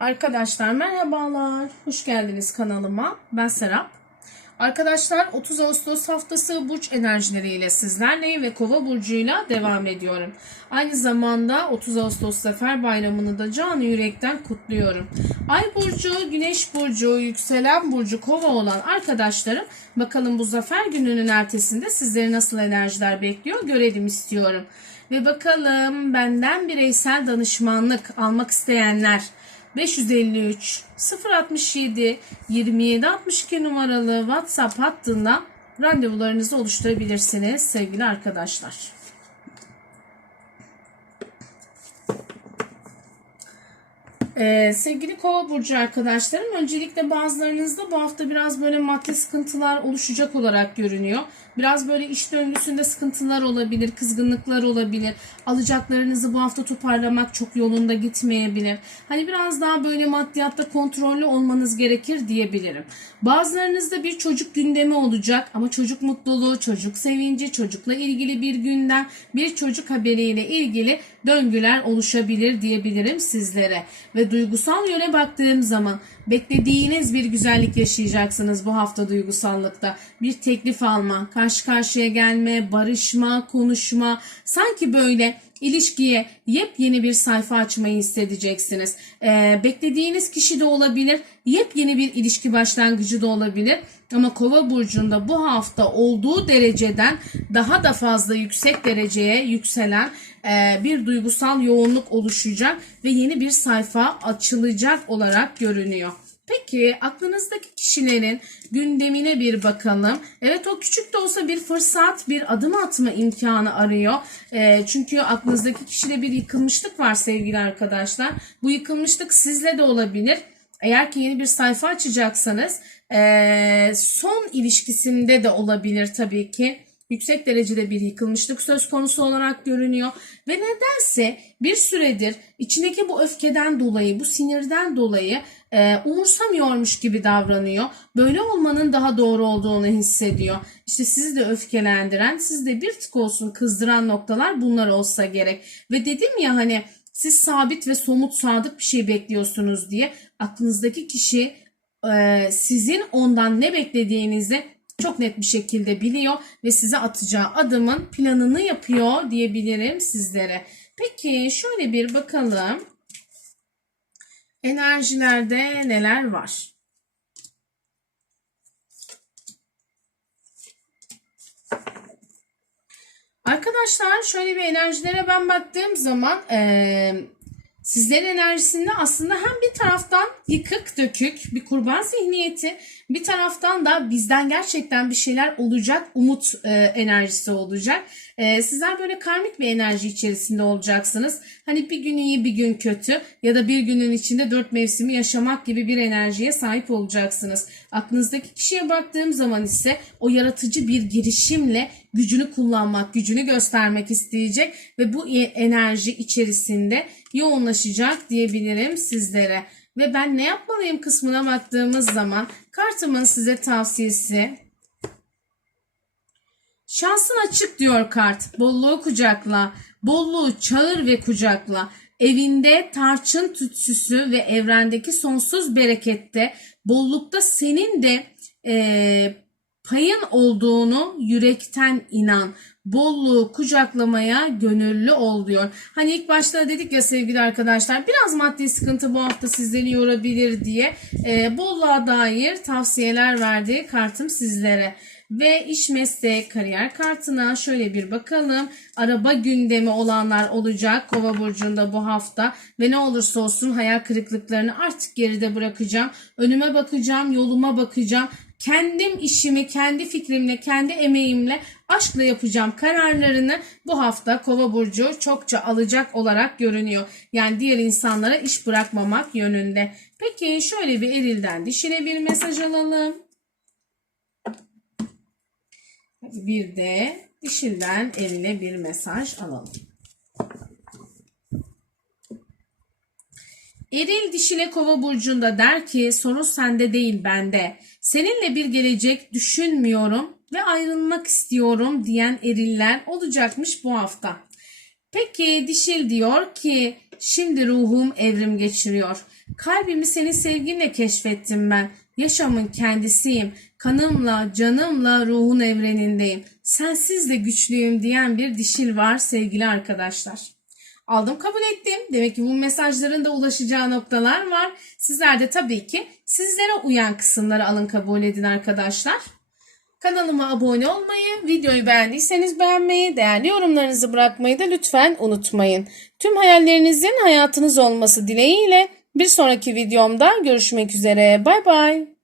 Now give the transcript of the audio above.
Arkadaşlar merhabalar. Hoş geldiniz kanalıma. Ben Serap. Arkadaşlar 30 Ağustos haftası burç enerjileriyle sizlerleyim ve Kova burcuyla devam ediyorum. Aynı zamanda 30 Ağustos Zafer Bayramı'nı da canı yürekten kutluyorum. Ay burcu, Güneş burcu, yükselen burcu Kova olan arkadaşlarım bakalım bu zafer gününün ertesinde sizleri nasıl enerjiler bekliyor görelim istiyorum. Ve bakalım benden bireysel danışmanlık almak isteyenler 553 067 27 62 numaralı WhatsApp hattından randevularınızı oluşturabilirsiniz sevgili arkadaşlar. Ee, sevgili kova burcu arkadaşlarım öncelikle bazılarınızda bu hafta biraz böyle maddi sıkıntılar oluşacak olarak görünüyor. Biraz böyle iş döngüsünde sıkıntılar olabilir, kızgınlıklar olabilir. Alacaklarınızı bu hafta toparlamak çok yolunda gitmeyebilir. Hani biraz daha böyle maddiyatta kontrollü olmanız gerekir diyebilirim. Bazılarınızda bir çocuk gündemi olacak ama çocuk mutluluğu, çocuk sevinci, çocukla ilgili bir gündem, bir çocuk haberiyle ilgili döngüler oluşabilir diyebilirim sizlere. Ve duygusal yöne baktığım zaman beklediğiniz bir güzellik yaşayacaksınız bu hafta duygusallıkta. Bir teklif alma, karşı karşıya gelme, barışma, konuşma, sanki böyle ilişkiye yepyeni bir sayfa açmayı hissedeceksiniz. Ee, beklediğiniz kişi de olabilir, yepyeni bir ilişki başlangıcı da olabilir. Ama Kova burcunda bu hafta olduğu dereceden daha da fazla yüksek dereceye yükselen e, bir duygusal yoğunluk oluşacak ve yeni bir sayfa açılacak olarak görünüyor. Peki aklınızdaki kişilerin gündemine bir bakalım. Evet o küçük de olsa bir fırsat, bir adım atma imkanı arıyor. E, çünkü aklınızdaki kişide bir yıkılmışlık var sevgili arkadaşlar. Bu yıkılmışlık sizle de olabilir. Eğer ki yeni bir sayfa açacaksanız e, son ilişkisinde de olabilir tabii ki yüksek derecede bir yıkılmışlık söz konusu olarak görünüyor ve nedense bir süredir içindeki bu öfkeden dolayı, bu sinirden dolayı e, umursamıyormuş gibi davranıyor. Böyle olmanın daha doğru olduğunu hissediyor. İşte sizi de öfkelendiren, sizi de bir tık olsun kızdıran noktalar bunlar olsa gerek. Ve dedim ya hani siz sabit ve somut sadık bir şey bekliyorsunuz diye aklınızdaki kişi e, sizin ondan ne beklediğinizi çok net bir şekilde biliyor ve size atacağı adımın planını yapıyor diyebilirim sizlere. Peki şöyle bir bakalım. Enerjilerde neler var? Arkadaşlar şöyle bir enerjilere ben baktığım zaman eee Sizlerin enerjisinde aslında hem bir taraftan yıkık dökük bir kurban zihniyeti bir taraftan da bizden gerçekten bir şeyler olacak umut e, enerjisi olacak. E, sizler böyle karmik bir enerji içerisinde olacaksınız. Hani bir gün iyi bir gün kötü ya da bir günün içinde dört mevsimi yaşamak gibi bir enerjiye sahip olacaksınız. Aklınızdaki kişiye baktığım zaman ise o yaratıcı bir girişimle gücünü kullanmak, gücünü göstermek isteyecek ve bu enerji içerisinde yoğunlaşacak diyebilirim sizlere. Ve ben ne yapmalıyım kısmına baktığımız zaman kartımın size tavsiyesi Şansın açık diyor kart. Bolluğu kucakla. Bolluğu çağır ve kucakla. Evinde tarçın tütsüsü ve evrendeki sonsuz berekette, bollukta senin de e, payın olduğunu yürekten inan. Bolluğu kucaklamaya gönüllü ol diyor. Hani ilk başta dedik ya sevgili arkadaşlar biraz maddi sıkıntı bu hafta sizleri yorabilir diye e, bolluğa dair tavsiyeler verdi kartım sizlere. Ve iş meslek kariyer kartına şöyle bir bakalım. Araba gündemi olanlar olacak Kova burcunda bu hafta ve ne olursa olsun hayal kırıklıklarını artık geride bırakacağım. Önüme bakacağım, yoluma bakacağım. Kendim işimi, kendi fikrimle, kendi emeğimle, aşkla yapacağım kararlarını bu hafta Kova burcu çokça alacak olarak görünüyor. Yani diğer insanlara iş bırakmamak yönünde. Peki şöyle bir erilden dişine bir mesaj alalım. Bir de dişilden eline bir mesaj alalım. Eril dişile kova burcunda der ki sorun sende değil bende. Seninle bir gelecek düşünmüyorum ve ayrılmak istiyorum diyen eriller olacakmış bu hafta. Peki dişil diyor ki şimdi ruhum evrim geçiriyor. Kalbimi senin sevginle keşfettim ben. Yaşamın kendisiyim. Kanımla, canımla, ruhun evrenindeyim. Sensiz de güçlüyüm diyen bir dişil var sevgili arkadaşlar. Aldım kabul ettim. Demek ki bu mesajların da ulaşacağı noktalar var. Sizler de tabii ki sizlere uyan kısımları alın kabul edin arkadaşlar. Kanalıma abone olmayı, videoyu beğendiyseniz beğenmeyi, değerli yorumlarınızı bırakmayı da lütfen unutmayın. Tüm hayallerinizin hayatınız olması dileğiyle bir sonraki videomda görüşmek üzere. Bay bay.